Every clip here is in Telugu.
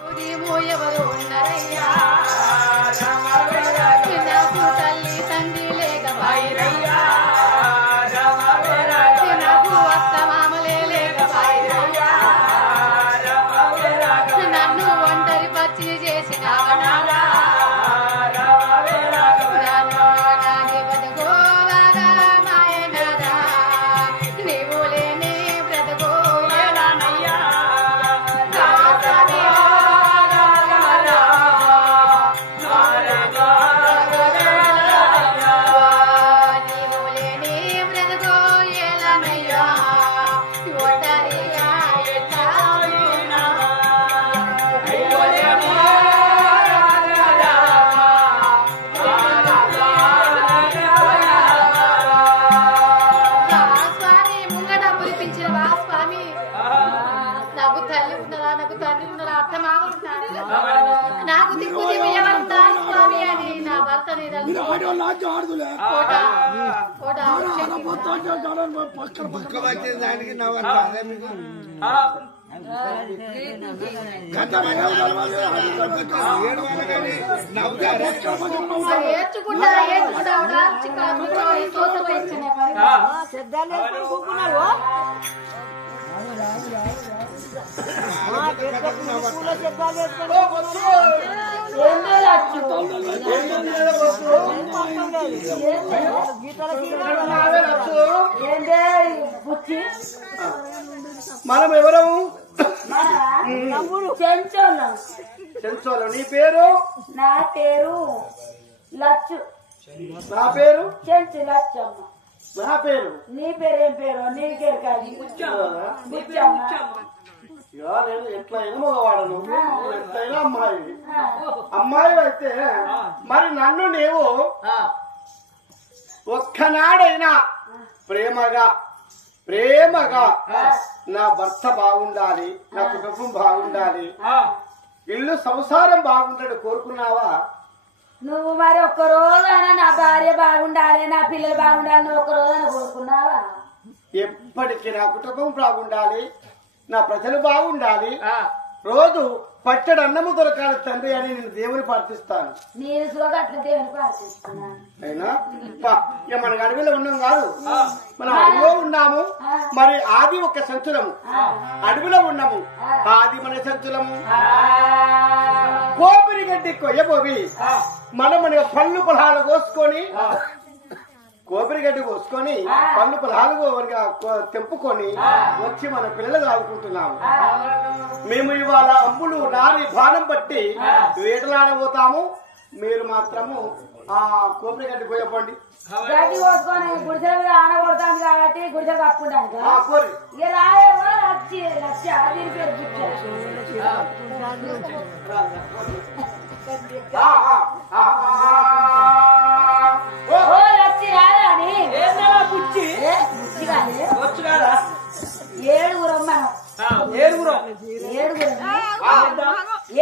ఎవరు ఉన్నారయ్యా నాకు తల్లి తండ్రి లేక బాయిరయ్యా నాకు అత్త మామలే లేక బాయిరయ్యా నన్ను ఒంటరి పచ్చి చేసినావనా నాకు దిక్కు దివ్యమంటారు స్వామి అని నా భర్త మనం ఎవరము? చెంచోళం. నీ పేరు? నా పేరు లచ్చు. నా పేరు చెంచు లచ్చమ్మ. నా పేరు? నీ పేరేం పేరు? నీకేరు కాదు ఎట్లయినా మగవాడను, ఎట్లయినా అమ్మాయి. అమ్మాయి అయితే మరి నన్ను నీవు ఒక్కనాడైనా ప్రేమగా నా భర్త బాగుండాలి, నా కుటుంబం బాగుండాలి, ఇల్లు సంసారం బాగుంటాడు కోరుకున్నావా? నువ్వు మరి ఒక్క రోజైనా నా భార్య బాగుండాలి, నా పిల్లలు బాగుండాలి, నువ్వు ఒక్క రోజైనా కోరుకున్నావా? ఎప్పటికీ నా కుటుంబం బాగుండాలి, నా ప్రజలు బాగుండాలి, రోజు పచ్చడి అన్నము దొరకాలి తండ్రి అని నేను దేవుని ప్రార్థిస్తాను. నేను సుగట్ల దేవుని ప్రార్థిస్తున్నాను. అయినా మన అడవిలో ఉన్నాం కాదు, మనం అడవిలో ఉన్నాము. మరి ఆది ఒక సంచులము, అడవిలో ఉన్నాము. ఆది మన సంచులము కోపిరి గడ్డి కొయ్యబోవి మనం పళ్ళు పొలాలు కోసుకొని కోపిరిగడ్డి కోసుకొని పళ్ళు పొలాలు తెంపుకొని వచ్చి మన పిల్లలు ఆడుకుంటున్నాము. మేము ఇవాళ అంబులు నారి బాణం పట్టి వేటలాడబోతాము. మీరు మాత్రము ఆ కోపిరిగడ్డి పోయపండి. గడ్డి కోసుకొని గుడిసెల మీద ఆనబడుతుంది కాబట్టి గుడిసె కప్పుకుంటాను.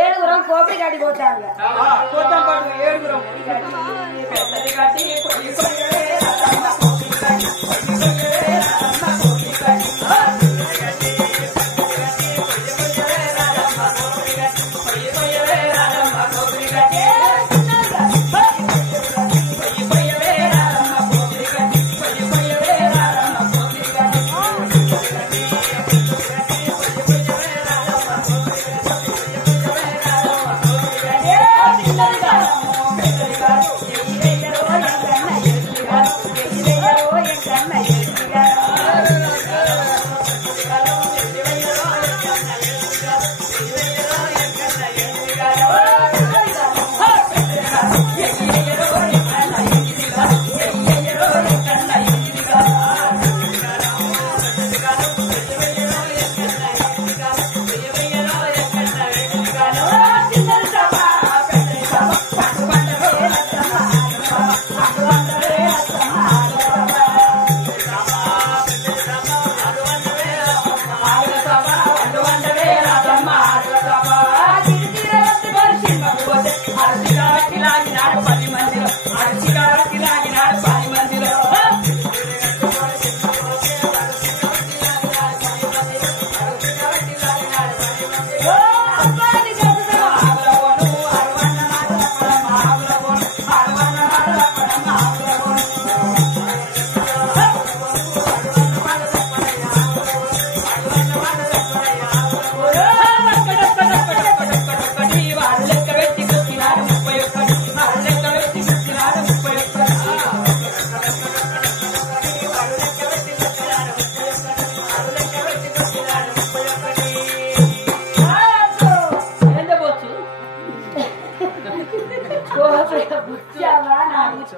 ఏడుగురం కోపిరి గడ్డి పోతాను. ఏడుగురం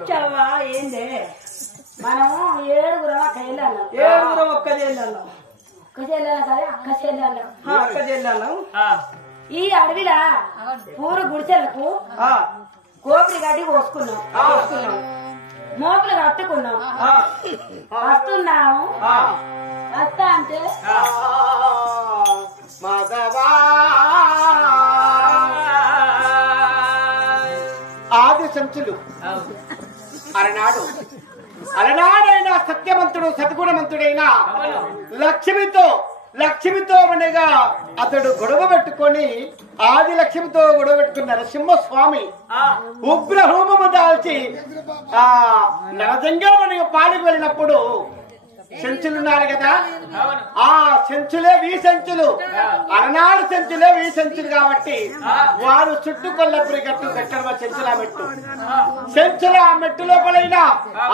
చవ్వా ఏందే మనం ఏడుగురం అక్క చెల్లెళ్ళం ఏడుగురం ఒక్క చెల్లెళ్ళం అక్క చెల్లెళ్ళం కదా అక్క చెల్లెళ్ళం అక్క చెల్లెళ్ళం ఈ అడవిలా పూరు గుడిసెలకు గోపురి గడ్డి కోసుకున్నాం మోపులు కట్టుకున్నాం వస్తున్నాము వస్తా అంటే మాధవా ఆది సంచులు అలనాడైన సత్యవంతుడు సద్గుణవంతుడైన లక్ష్మితో అనగా అతడు గొడవ పెట్టుకొని ఆది లక్ష్మితో గొడవ పెట్టుకున్న నరసింహస్వామి ఉగ్ర హోమము దాల్చి ఆ నరజంగం పాలకు వెళ్ళినప్పుడు సంచులున్నారు కదా ఆ సంచులే సంచులు అలనాడు సంచులే సంచులు కాబట్టి వారు చుట్టుకొల్లపురి గట్టు కట్టడం సంచుల మెట్టు సంచుల మెట్టు లోపలైనా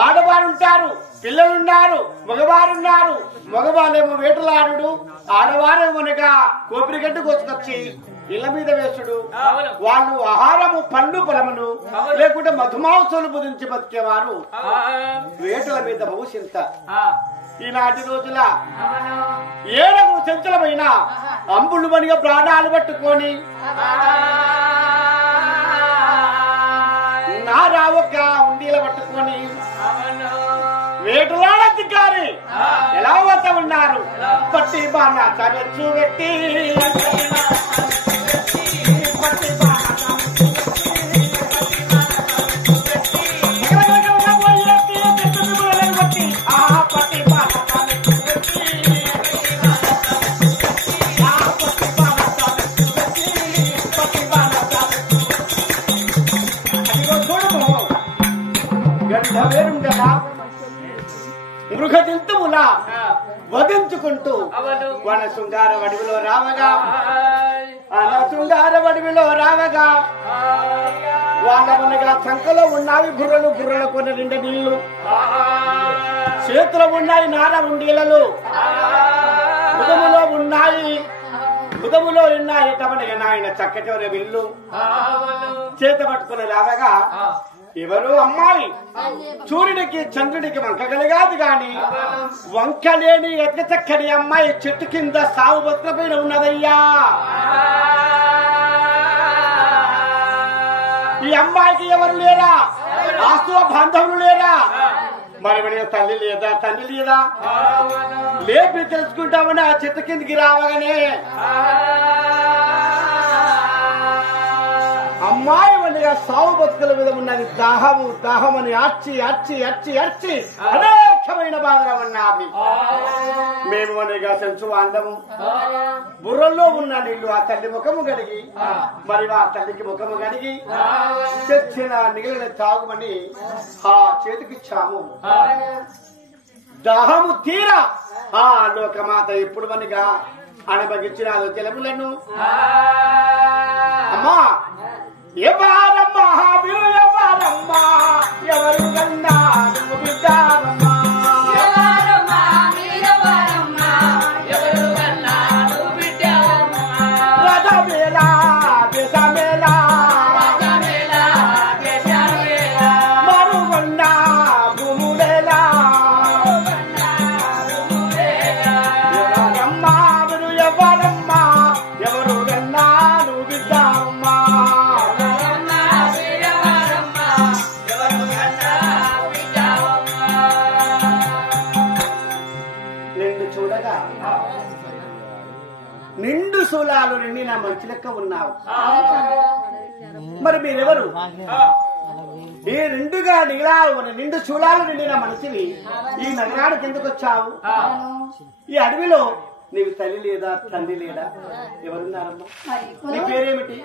ఆడవారు ఉంటారు పిల్లలున్నారు మగవారున్నారు మగవాళ్ళేమో వేటలాడు ఆడవారేమోనగా కోపిరిగడ్డు కోసుకొచ్చి ఇళ్ల మీద వేసుడు వాళ్ళు ఆహారము పండు పొలమును లేకుంటే మధుమాంసాలు బుధించి బతికేవారు వేటల మీద భవిష్యంత ఈనాటి రోజుల 7 సంచులమైన అంబులు మనిగా ప్రాణాలు పట్టుకొని నారావక ఉండీల పట్టుకొని వేటలాడధికారి ఎలా వద్ద ఉన్నారు పట్టి బాణ తరచు పెట్టి మృగ జంతువుల వధించుకుంటూ వన శృంగార అడవిలో రావగా వాళ్ళ మనగా సంఖలో ఉన్నాయి గుర్రల కొన్ని 2 నీళ్లు చేతిలో ఉన్నాయి నార ఉండీలలు హృదములో ఉన్నాయి తమనగా నాయన చక్కటి విల్లు చేత పట్టుకుని రావగా ఎవరు అమ్మాయి సూర్యుడికి చంద్రుడికి వంకగలిగాదు గాని వంకలేని ఎత్త చక్కని అమ్మాయి చెట్టు కింద సాగు బతుల పైన ఉన్నదయ్యా. ఈ అమ్మాయికి ఎవరు లేరా? ఆస్తువ బాంధవులు లేరా? మరి తల్లి లేదా తండ్రి లేదా? లేపి తెలుసుకుంటామని ఆ చెట్టు కిందికి రావగానే అమ్మాయి వల్లిగా సాగు బతుకుల మీద ఉన్నది దాహమని అర్చి అనేకమైన బాధలు ఉన్నది. మేము అనేగా సెంచు అందము బుర్రల్లో ఉన్న నీళ్లు ఆ తల్లి ముఖము గడిగి మరి ఆ తల్లికి ముఖము గడిగి తెచ్చిన మిగిలిన తాగుమని ఆ చేతికిచ్చాము. దాహము తీరా ఆ లోకమాత ఎప్పుడు మనగా అనుభవించిన జలములను అమ్మా ఎవరమ్మా మీరు ఎవరమ్మా ఎవరు కన్నారు బిడ్డారమ్మా రథమేలా దేశమేలా మరుగొండ భూములేలా ఎవరమ్మా మీరు ఎవరమ్మా ఎవరు కన్నారు బిడ్డారమ్మా నిండు శూలాలు నిండిన మంచి లెక్క ఉన్నావు. మరి మీరెవరు? ఈ నిండు శూలాలు నిండిన మనిషిని ఈ నగరానికి ఎందుకు వచ్చావు? ఈ అడవిలో నీకు తల్లి లేదా తండ్రి లేదా? ఎవరున్నారమ్మా? నీ పేరేమిటి?